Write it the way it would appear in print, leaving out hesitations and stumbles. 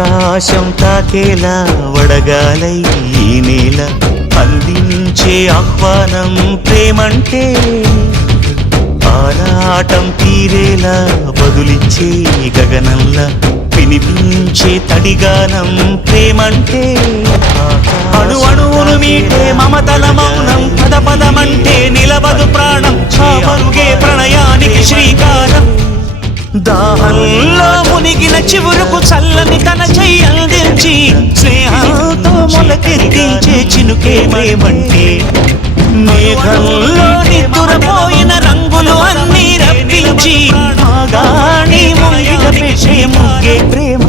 ఆకాశం తాకేలా వడగాలై ఈ నేల అందించే ఆహ్వానం ప్రేమంటే ఆరాటం తీరేలా బదులిచ్చే గగనంలా వినిపించే తడిగానం ప్రేమంటే అణు అణువును మీటే మమతల మౌనం పద పదమంటే నిలవదు ప్రాణం పరుగే ప్రణయానికి శ్రీకారం దాహంలో మునిగిన చివురుకు చల్లని తన చెయ్యి అందించి స్నేహంతో మొలకెత్తించే చినుకే ప్రేమంటే మేఘంలో నిద్రపోయిన రంగులు అన్నీ రప్పించి మాగాణి ముంగిట పెట్టే ముగ్గే ప్రేమ